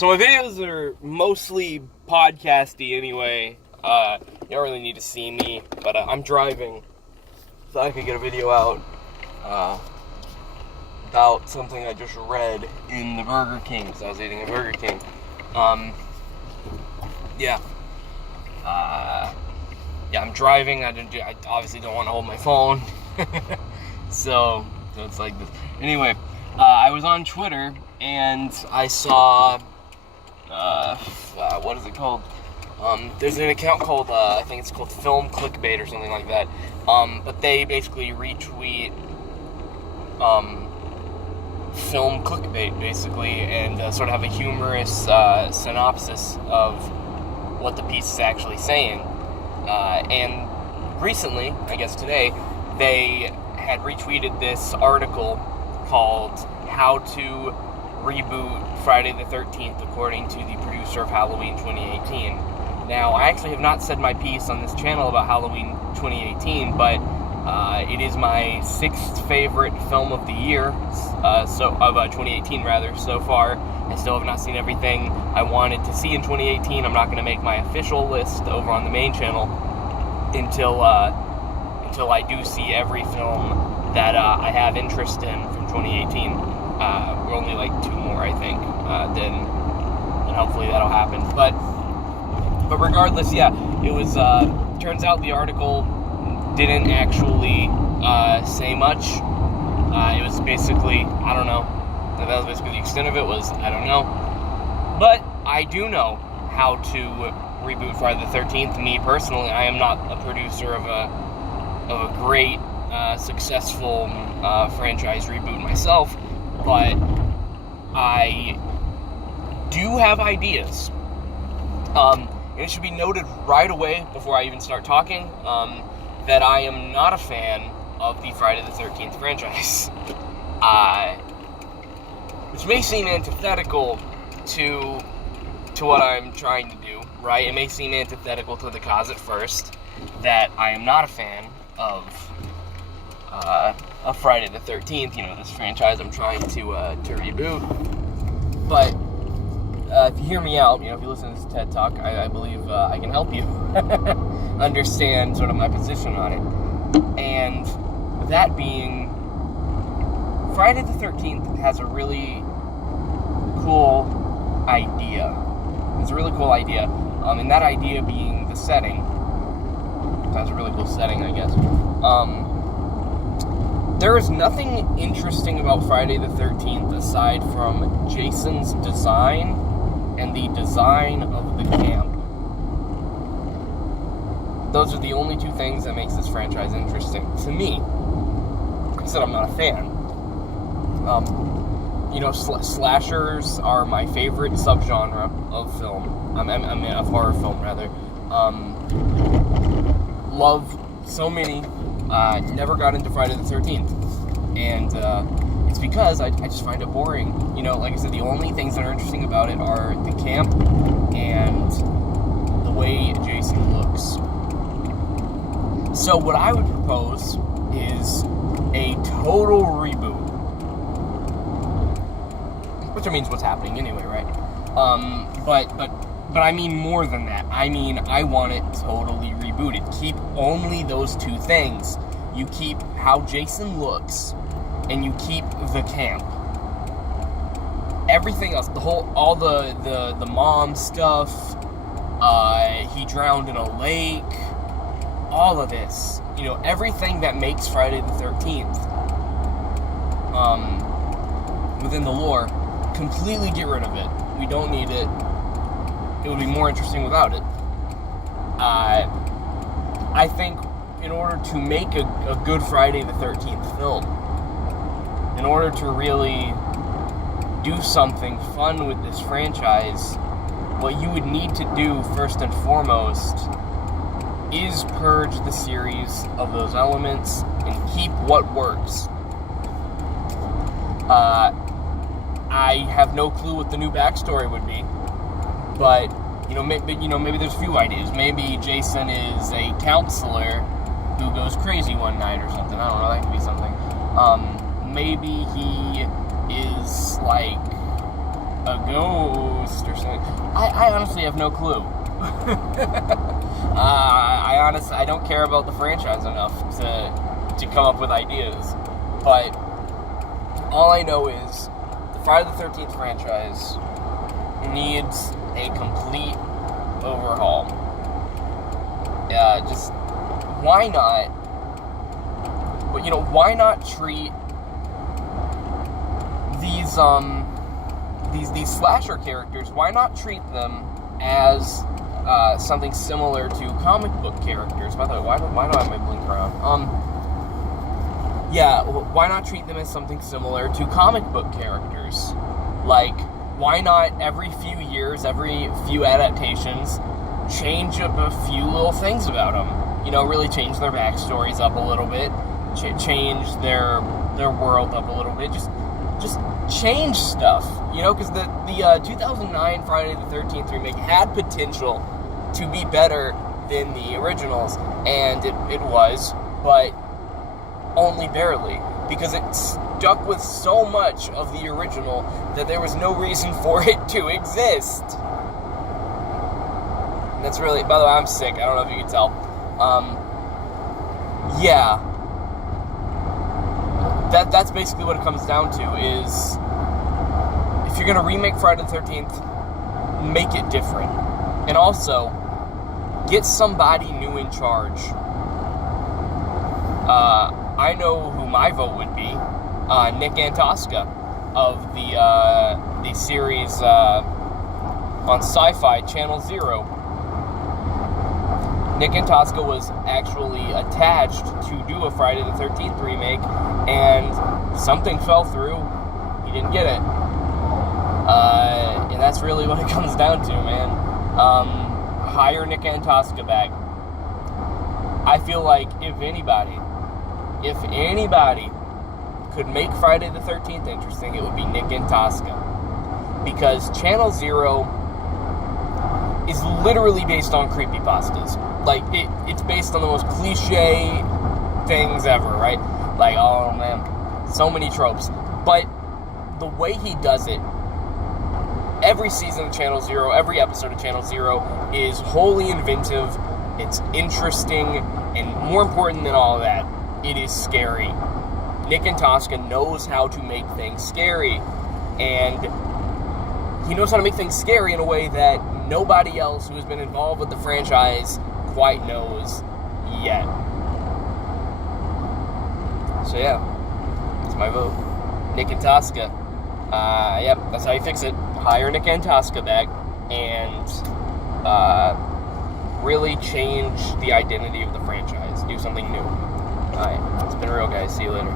So my videos are mostly podcasty anyway. You don't really need to see me, but I'm driving, so I could get a video out about something I just read in the Burger King, because I was eating a Burger King. I'm driving. I obviously don't want to hold my phone, so it's like this. Anyway, I was on Twitter and I saw, what is it called? There's an account called, I think it's called Film Clickbait or something like that. But they basically retweet film clickbait, basically, and sort of have a humorous synopsis of what the piece is actually saying. And recently, I guess today, they had retweeted this article called How to Reboot Friday the 13th According to the Producer of Halloween 2018. Now, I actually have not said my piece on this channel about Halloween 2018, but it is my 6th favorite film of the year, of 2018 rather, so far. I still have not seen everything I wanted to see in 2018. I'm not going to make my official list over on the main channel until I do see every film that I have interest in from 2018. We're only like 2 more, I think, then hopefully that'll happen. But regardless, yeah, it was, turns out the article didn't actually say much. It was basically, I don't know. That was basically the extent of it was, I don't know. But I do know how to reboot Friday the 13th. Me personally, I am not a producer of a great, successful franchise reboot myself, but I do have ideas. And it should be noted right away, before I even start talking, that I am not a fan of the Friday the 13th franchise. Which may seem antithetical to what I'm trying to do, right? It may seem antithetical to the cause at first, that I am not a fan of Friday the 13th, this franchise I'm trying to reboot. But if you hear me out, if you listen to this TED Talk, I believe I can help you understand sort of my position on it. And that being, Friday the 13th has a really cool idea. It's a really cool idea. And that idea being the setting. It has a really cool setting, I guess. There is nothing interesting about Friday the 13th aside from Jason's design and the design of the camp. Those are the only 2 things that makes this franchise interesting to me. Like I said, I'm not a fan. Slashers are my favorite subgenre of film. I mean, of horror film, rather. Love so many. Never got into Friday the 13th. And it's because I just find it boring. Like I said, the only things that are interesting about it are the camp and the way Jason looks. So what I would propose is a total reboot. Which means what's happening anyway, right? But I mean more than that. I mean, I want it totally rebooted. Keep only those 2 things. You keep how Jason looks, and you keep the camp. Everything else, all the mom stuff, he drowned in a lake, all of this, everything that makes Friday the 13th, within the lore, completely get rid of it. We don't need it. It would be more interesting without it. I think in order to make a good Friday the 13th film, in order to really do something fun with this franchise, what you would need to do first and foremost is purge the series of those elements and keep what works. I have no clue what the new backstory would be, but maybe there's a few ideas. Maybe Jason is a counselor who goes crazy one night or something. I don't know, that could be something. Maybe he is like a ghost or something. I honestly have no clue. I don't care about the franchise enough to come up with ideas. But all I know is the Friday the 13th franchise needs a complete overhaul. Just why not? But why not treat these slasher characters? Why not treat them as something similar to comic book characters? By the way, why do I have my blinker on? Why not treat them as something similar to comic book characters? Like, why not every few years, every few adaptations, change up a few little things about them? Really change their backstories up a little bit, change their world up a little bit, just change stuff, because the 2009 Friday the 13th remake had potential to be better than the originals, and it was, but only barely, because it stuck with so much of the original that there was no reason for it to exist. And that's really, by the way, I'm sick, I don't know if you can tell. That's basically what it comes down to, is if you're going to remake Friday the 13th, make it different. And also, get somebody new in charge. I know who my vote would be. Nick Antosca of the series on Sci-Fi Channel Zero. Nick Antosca was actually attached to do a Friday the 13th remake, and something fell through. He didn't get it. And that's really what it comes down to, man. Hire Nick Antosca back. I feel like if anybody could make Friday the 13th interesting, it would be Nick Antosca. Because Channel Zero is literally based on creepypastas. Like, it's based on the most cliche things ever, right? Like, oh man, so many tropes. But the way he does it, every season of Channel Zero, every episode of Channel Zero is wholly inventive, it's interesting, and more important than all of that, it is scary. Nick Antosca knows how to make things scary, and he knows how to make things scary in a way that nobody else who has been involved with the franchise quite knows yet. So yeah, that's my vote. Nick Antosca. Yep, that's how you fix it. Hire Nick Antosca back and really change the identity of the franchise. Do something new. Alright, it's been real, guys. See you later.